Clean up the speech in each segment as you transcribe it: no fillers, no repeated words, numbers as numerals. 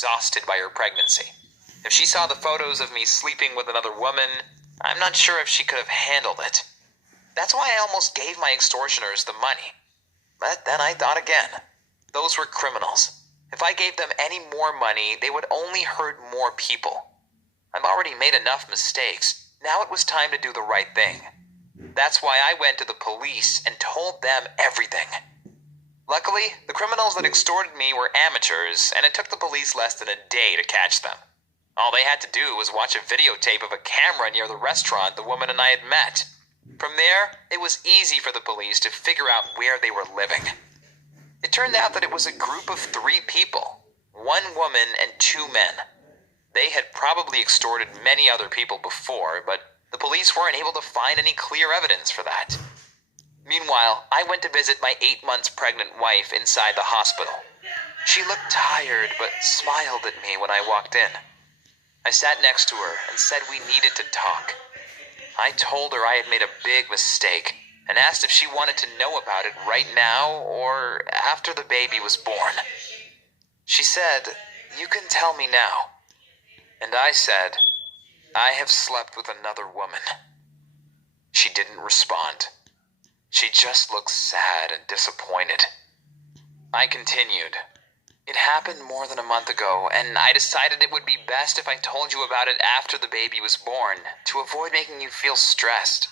exhausted by her pregnancy. If she saw the photos of me sleeping with another woman, I'm not sure if she could have handled it. That's why I almost gave my extortioners the money. But then I thought again. Those were criminals. If I gave them any more money, they would only hurt more people. I've already made enough mistakes. Now it was time to do the right thing. That's why I went to the police and told them everything. Luckily, the criminals that extorted me were amateurs, and it took the police less than a day to catch them. All they had to do was watch a videotape of a camera near the restaurant the woman and I had met. From there, it was easy for the police to figure out where they were living. It turned out that it was a group of 3 people, 1 woman and 2 men. They had probably extorted many other people before, but the police weren't able to find any clear evidence for that. Meanwhile, I went to visit my 8 months pregnant wife inside the hospital. She looked tired, but smiled at me when I walked in. I sat next to her and said we needed to talk. I told her I had made a big mistake and asked if she wanted to know about it right now or after the baby was born. She said, "You can tell me now." And I said, "I have slept with another woman." She didn't respond. She just looked sad and disappointed. I continued. "It happened more than a month ago, and I decided it would be best if I told you about it after the baby was born, to avoid making you feel stressed.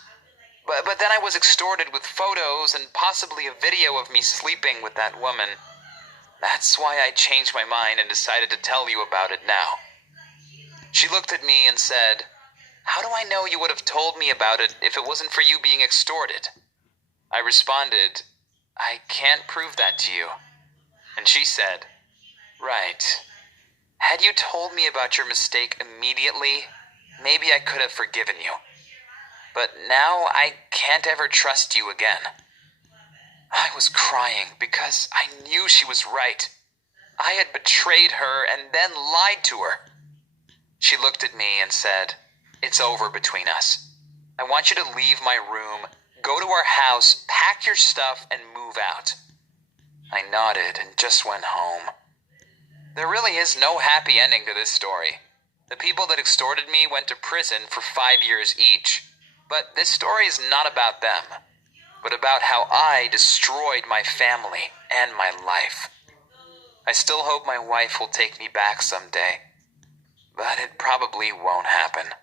But then I was extorted with photos and possibly a video of me sleeping with that woman. That's why I changed my mind and decided to tell you about it now." She looked at me and said, "How do I know you would have told me about it if it wasn't for you being extorted?" I responded, "I can't prove that to you." And she said, "Right. Had you told me about your mistake immediately, maybe I could have forgiven you. But now I can't ever trust you again." I was crying because I knew she was right. I had betrayed her and then lied to her. She looked at me and said, "It's over between us. I want you to leave my room, go to our house, pack your stuff, and move out." I nodded and just went home. There really is no happy ending to this story. The people that extorted me went to prison for 5 years each. But this story is not about them, but about how I destroyed my family and my life. I still hope my wife will take me back someday, but it probably won't happen.